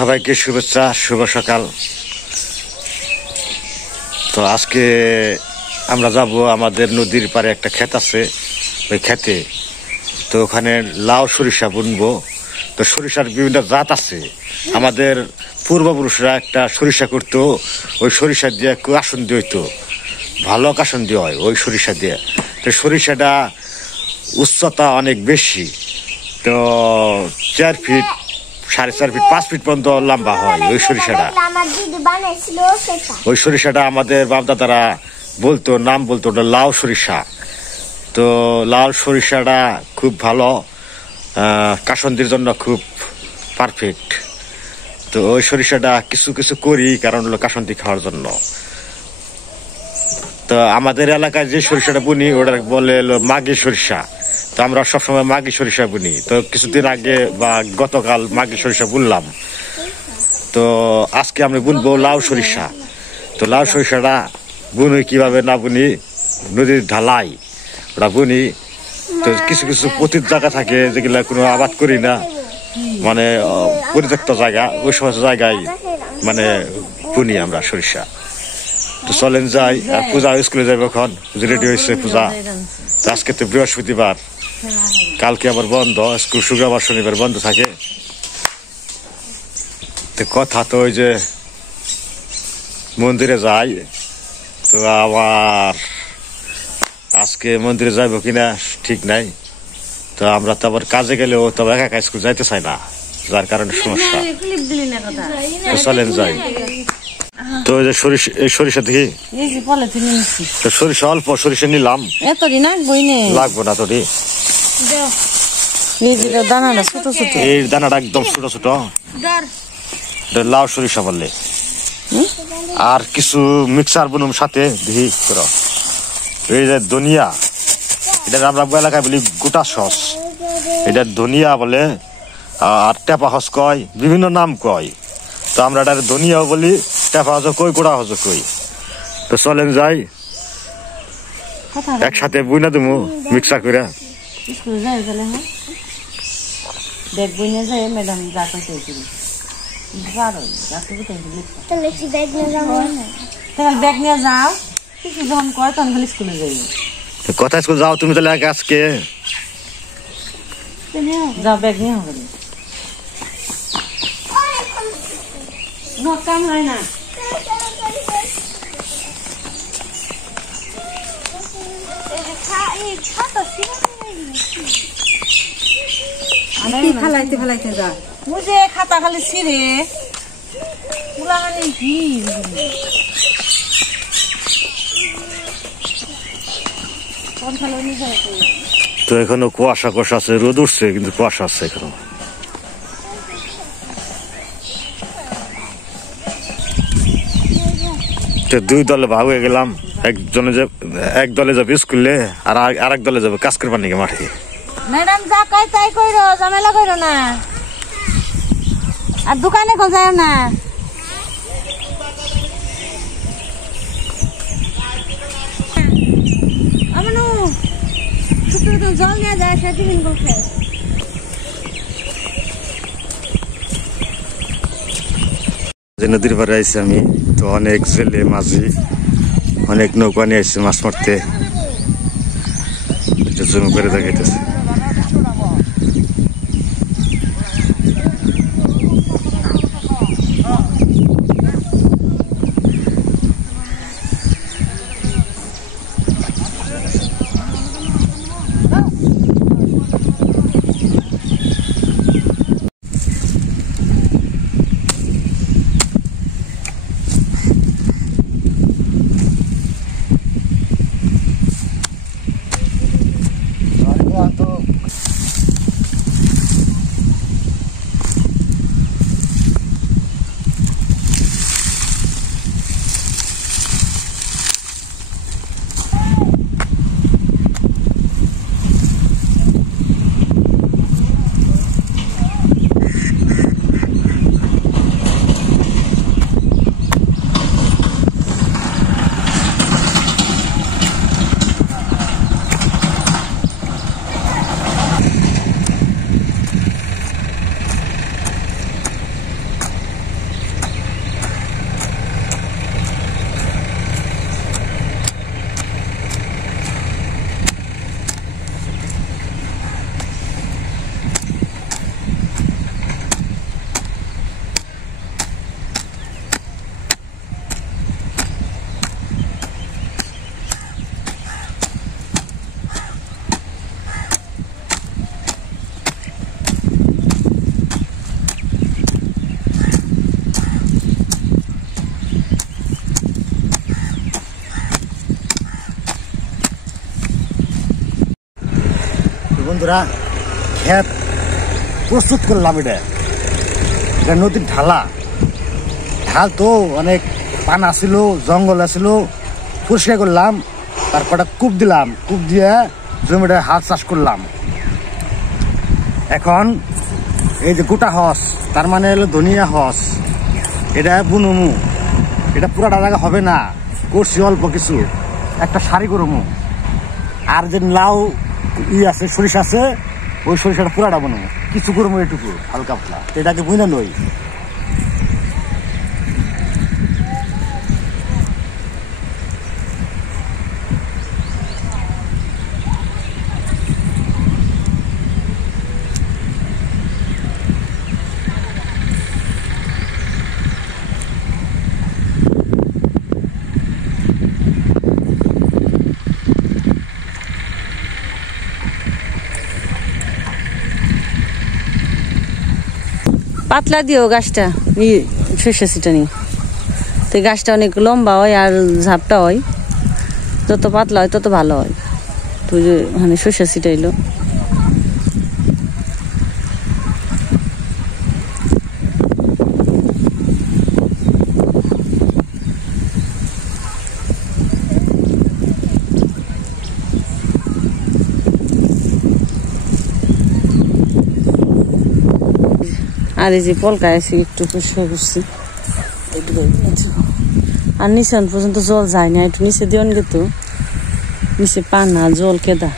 সবাইকে শুভেচ্ছা, শুভ সকাল। তো আজকে আমরা যাব আমাদের নদীর পাড়ে একটা ক্ষেত আছে, ওই ক্ষেতে। তো ওখানে লাউ সরিষা বুনবো। তো সরিষার বিভিন্ন জাত আছে। আমাদের পূর্বপুরুষরা একটা সরিষা করতো, ওই সরিষা দিয়ে কাসুন্দি হইতো, ভালো কাসুন্দি হয় ওই সরিষা দিয়ে। তো সরিষাটা উচ্চতা অনেক বেশি, তো 4 ফিট, 4.5 ফিট, 5 ফিট পর্যন্ত লম্বা হয় ওই সরিষাটা। ওই সরিষাটা আমাদের বাপদাদারা বলতো, নাম বলতো ওটা লাউ সরিষা। তো লাউ সরিষাটা খুব ভালো, কাসন্দির জন্য খুব পারফেক্ট। তো ওই সরিষাটা কিছু কিছু করি, কারণ হলো কাসন্দি খাওয়ার জন্য। তো আমাদের এলাকায় যে সরিষাটা বুনি ওটা বলে হলো মাঘি সরিষা। তো আমরা সবসময় মাঘি সরিষা বুনি। তো কিছুদিন আগে বা গতকাল মাঘি সরিষা বুনলাম। তো আজকে আমরা বুনবো লাউ সরিষা। তো লাউ সরিষাটা বুনি কিভাবে না বুনি, নদীর ঢালাই ওটা বুনি। তো কিছু কিছু পতিত জায়গা থাকে যেগুলা কোনো আবাদ করি না, মানে পরিত্যক্ত জায়গা, ওই সমস্ত জায়গায় মানে বুনি আমরা সরিষা। তো চলেন যাই। আর পূজা স্কুলে যাবো, এখন রেডি হয়েছে পূজা। তো আজকে তো বৃহস্পতিবার, কালকে আবার বন্ধ স্কুল, শুক্রবার শনিবার বন্ধ থাকে। তো কথা তো ওই যে মন্দিরে যাই। তো আবার আজকে মন্দিরে যাইব কিনা ঠিক নাই। তো আমরা তো আবার কাজে গেলেও তো একা একা স্কুল যাইতে চাই না, যার কারণে সমস্যা। তো চলেন যাই। তো এই যে সরিষা দেখি, সরিষা অল্প সরিষা নিলাম, লাগবো না তোর। এই দানাটা একদম ছোট ছোট, লাউ সরিষা বললে। আর কিছু মিক্সার বুনুম সাথে দেখি করো। এই যে ধনিয়া, এটা আমরা এলাকায় বলি গোটা সস, এটা ধনিয়া বলে। আর টেপা হস কয়, বিভিন্ন নাম কয়। তো আমরা এটা ধনিয়াও বলি, টেপা হস কই, গোটা হস কই। তো চলেন যাই, একসাথে বুনা দেবো মিক্সার করে। কথা স্কুল যাও তুমি তাহলে আজকে যাও, ব্যাগ নিয়ে হবে কাম হয় না। ফেলাইতে ফেলাইতে যা বুঝে খাতা খালি ছিঁড়ে কি। তো এখনো কুয়াশা কুয়াশা আছে, রোদ উঠছে কিন্তু কুয়াশা আছে এখনো। দুই দলে ভাগ হয়ে গেলাম, এক দলে যাবে স্কুলে, আর আরেক দলে যাবে কাজ করবার নাকি মাঠে। ম্যাডাম যা কয় তাই কইরো, ঝামেলা কইরো না, আর দোকানে কো যায় না। আমানু শুধু জল নিয়ে যায়, সে টিফিন করছে। নদীর পাড়ে আইছি আমি। তো অনেক জেলে মাঝি, অনেক নৌকা নিয়ে আসছে মাছ মারতে। জমি করে দেখাইতেছে। তো বন্ধুরা ক্ষেত প্রস্তুত করলাম। এটা নদীর ঢাল তো অনেক পান আছিল, জঙ্গল আছিল, পরিষ্কার করলাম, তারপরে কূপ দিলাম, কূপ দিয়ে জমিটা হাল চাষ করলাম। এখন এই যে গোটা হস, তার মানে হলো ধনিয়া হস, এটা বুনুমু, এটা পুরাটা জায়গা হবে না, করছি অল্প কিছু, একটা সারি করমু। আর যে লাউ আছে, সরিষা আছে, ওই সরিষাটা পুরাটা বুনুমু, কিছু করমু এটুকু হালকা পাতলা, এটাকে বুঝে লই। পাতলা দিও গাছটা, সর্ষে সিটা নিয়ে, তো গাছটা অনেক লম্বা হয় আর ঝাপটা হয়, যত পাতলা হয় তত ভালো হয়। তো যে মানে সর্ষে সিটাইলো, আর এই যে পলকায় আছে একটু পরিষ্কার করছি, আর নিচে পর্যন্ত জল যায় না, একটু নিচে দিও কিন্তু নিচে পানা জল কেদা,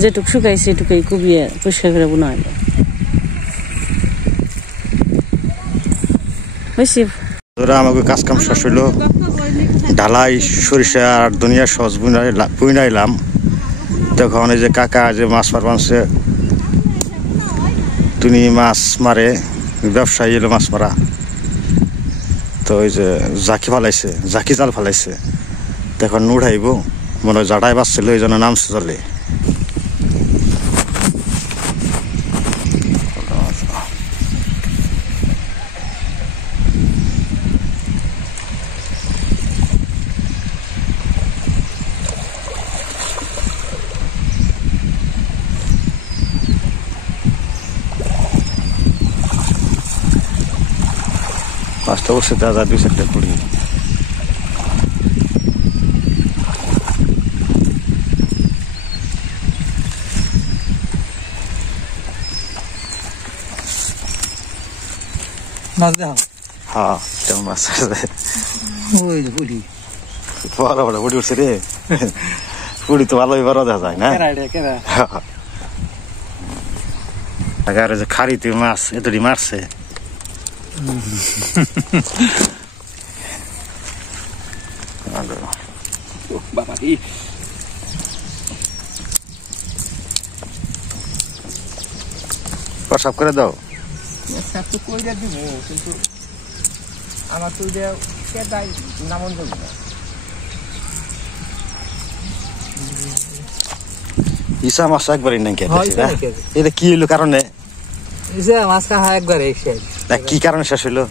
যেটুক শুকাইছে এটুকুই কুবিয়ে পরিষ্কার করে বোনা হলো। বেশি আমাকে কাজ কাম শেষ হইলো, ঢালাই সরিষা আর ধনিয়া সস বুনাইলাম। তখন এই যে কাকা যে মাছ মারছে, তুমি মাছ মারে, ব্যবসায়ী এলো মাছ মারা, তো ওই যে জাকি ফালাইছে, জাকি জাল ফালাইছে, তখন উঠাইব, মনে হয় জাটাই বাঁচছিল, ওই জন্য নামছে জলে। মাছটা বসে দেওয়া যায় 2-4টা পুড়ি। মাছ দেওয়া, হ্যাঁ কেমন মাছ আছে, ওই যে পুরি, বড় বড় পুড়ি উঠছে রে, পুড়ি তো ভালোই বড় দেখা যায় না। আর যে খাড়িতে মাছ এতটি মারছে, প্রসাব করে দাও। কিন্তু আমার তো নামন যাবে না। ইসা মাছ একবারই নাকি এটা কি হইলো কারণে? মাছ খাওয়া একবারে শেষ। কি কারণে শেষ হইলো?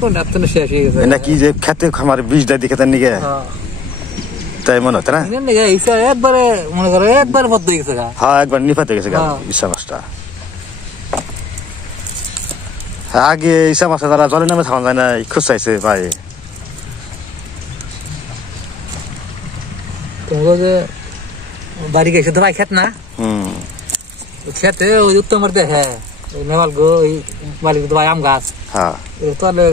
কোন আপনার শেষ হয়ে গেছে নাকি যে খেতে খামার বীজ দেয় দিকে তার নিকে, তাই মনে হতো না? একবারে মনে করো একবার বদ্ধ হয়ে গেছে। হ্যাঁ একবার নিফাতে গেছে ইসা মাছটা। আগে ইসা মাছ তারা জলে নামে থাকা যায় না, খুঁজ চাইছে ভাই। তোমাকে যে বাড়ি গেছে তো ভাই খেত না, খেতে ওই উত্তম দেখে নেওয়াল গো ওই বাড়ির তো ভাই আম গাছ, তাহলে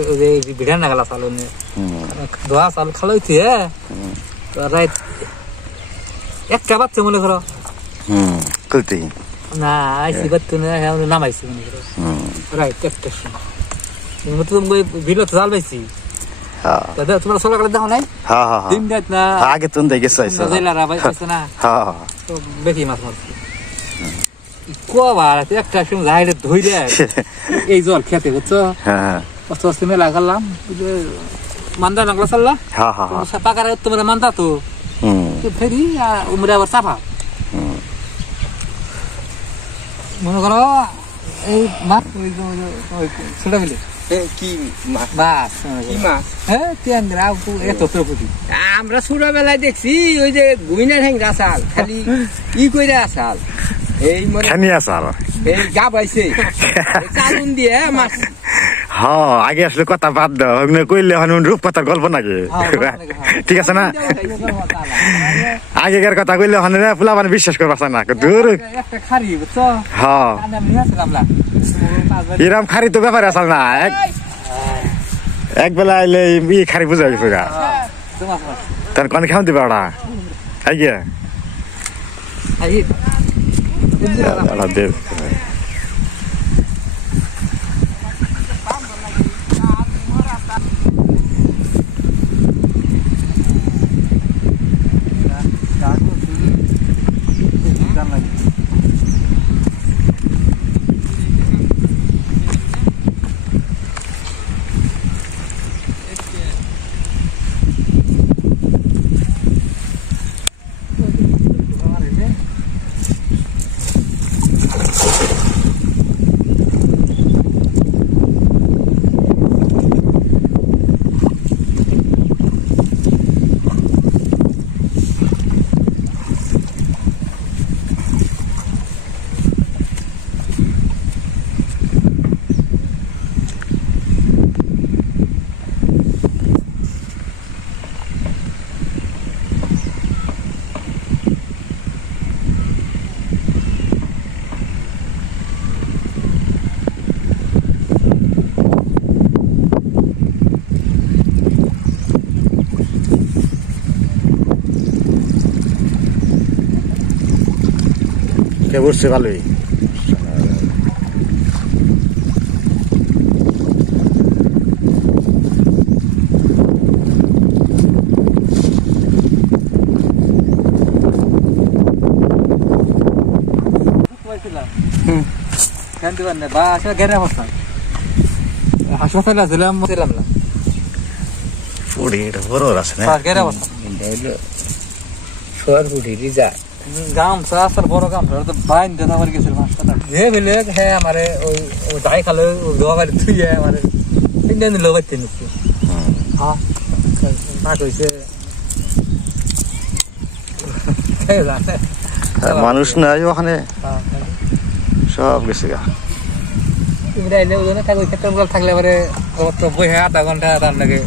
ভিড়া না গেলা চাল ধোয়া চাল খালাইছি রাত একটা বাচ্চা মনে করো খুলতে না আইসি বাচ্চা নামাইছি মনে করো রাইট একটার সময় তুমি ভিড় জাল পাইছি। তোমার সকালে দেখো নাই দিন রাত না আগে তুমি দেখেছো না বেশি মাছ মারছি কবার একটা সময় জাহাজে ধইলে এই জল খেতে বুঝছো, আস্তে আস্তে মেলা করলাম মান্দা নাগলা চাল্লা পাকার তোমার মান্দা তো ফেরি উমরে আবার চাপা মনে করো এই মাছ ছোটা মিলে কি মাছ মাছ কি মাছ হ্যাঁ ট্যাংরা এত তো পুঁটি আমরা ছোটবেলায় দেখছি ওই যে গুইনা ঠ্যাংরা আসাল খালি ই কইরা আসাল এই মনে খানি আসাল এই গা পাইছে চালুন দিয়ে মাছ হ্যাঁ আগে আসলে কথা বাদ দাও কইলে হনুন রূপকথার গল্প নাকি ঠিক আছে না আগেকার কথা কইলে হনে না ফুলা মানে বিশ্বাস করবা না দূর একটা খারি বুঝছো হ্যাঁ আমি আসলাম না এরম খারি তো ব্যাপার আসল না এক বেলা আইলে ই খারি বুঝা গেছে গা তার কোন খাওয়া দিবা ওরা আইয়া দে বুঝছে ভালোই হাসপাতালে ছিলাম না বড় আছে না সোয়ার ফুটি যায় গামছা আসল বড় গামছা তো বাইন দেন আমার গেছিল হাসপাতাল হে বলে হ্যাঁ আমারে ওই যাই খালে দোয়া বাড়ি থুইয়ে আমারে তিনদিন লোক বাইতে নিচ্ছে হ্যাঁ না কইছে মানুষ নাই ওখানে সব গেছে গা তুমি আইলে ওজনে থাকলে ক্ষেত্রে থাকলে এবারে বই হ্যাঁ আধা ঘন্টা তার লাগে